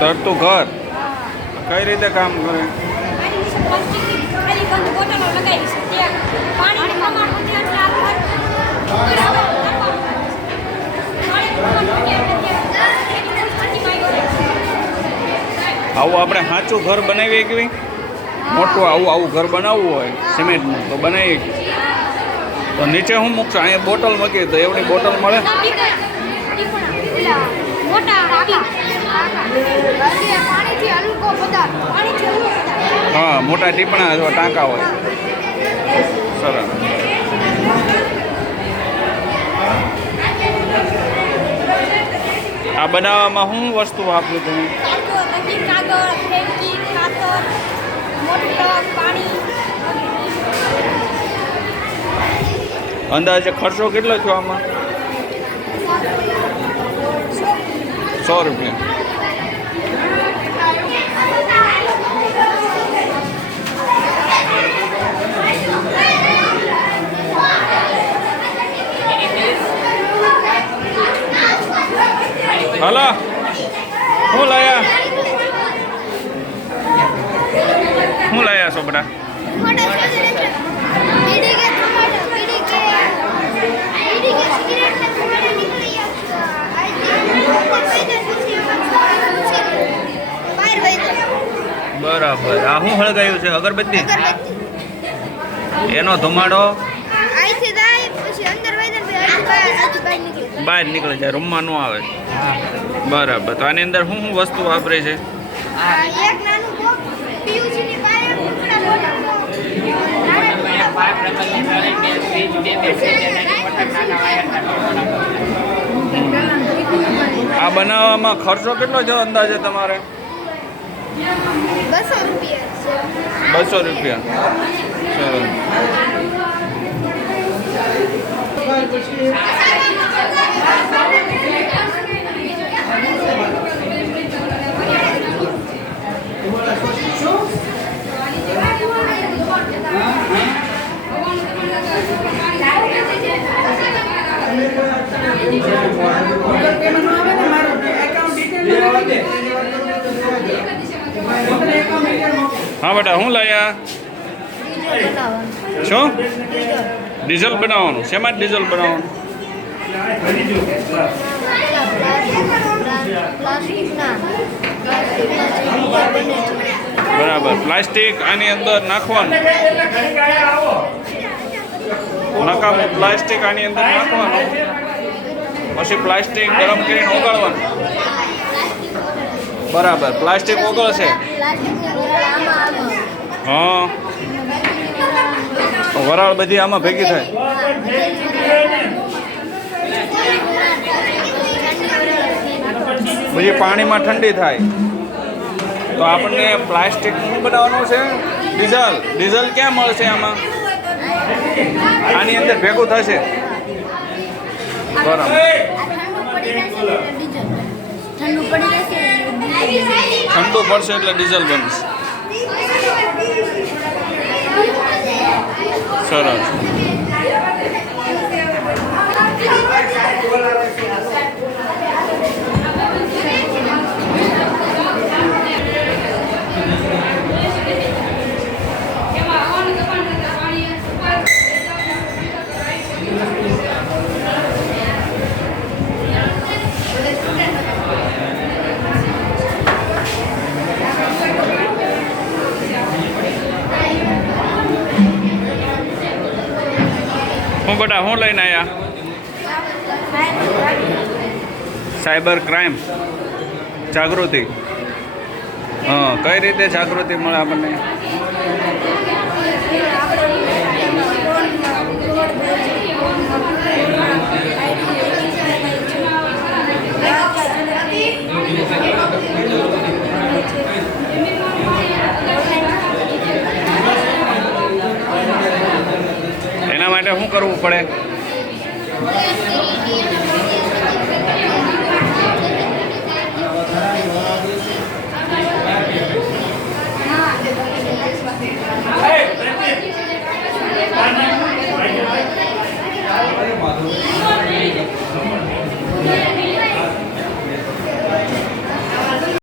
તરતું ઘર કઈ રીતે કામ કરે? આવું આપણે સાચું ઘર બનાવીએ કે મોટું આવું ઘર બનાવવું હોય સિમેન્ટનું તો બનાવીએ કે તો નીચે હું મૂકશું? અહીંયા બોટલ મૂકી તો એવડી બોટલ મળે? હા, મોટા ટીપણા અથવા ટાંકા હોય. સરસ. આ બનાવવામાં શું વસ્તુ વાપર્યું તમે? અંદાજે ખર્ચો કેટલો થયો આમાં? 100 રૂપિયા. હલો, શું લાયા છો બધા? બરાબર. આ શું હળગાયું છે? અગરબત્તી? એનો ધુમાડો બહાર નીકળે જાય, રૂમમાં ન આવે. બરાબર. તો આની અંદર શું વસ્તુ વાપરે છે? આ બનાવવામાં ખર્ચો કેટલો છે અંદાજે તમારે? 200 રૂપિયા. સરસ. હા બેટા, શું લાયા? શું? ડીઝલ બનાવવાનું? શેમાં ડીઝલ બનાવવાનું? બરાબર. પ્લાસ્ટિક આની અંદર નાખવાનું, નકામું પ્લાસ્ટિક આની અંદર નાખવાનું, પછી પ્લાસ્ટિક ગરમ કરીને ઓગાળવાનું. બરાબર. પ્લાસ્ટિક ઓગળશે. હા, વરાળ બધી આમાં ભેગી થાય. પછી પાણીમાં ઠંડી થાય તો આપણને પ્લાસ્ટિક શું બનાવવાનું છે? ડીઝલ. ડીઝલ ક્યાં મળશે આમાં? આની અંદર ભેગું થશે. બરાબર. ઠંડુ પડશે એટલે ડીઝલ બનશે. સરસ. હું બેટા શું લઈને આવ્યા? સાયબર ક્રાઇમ જાગૃતિ. હા, કઈ રીતે જાગૃતિ મળે આપણને? એના માટે શું કરવું પડે?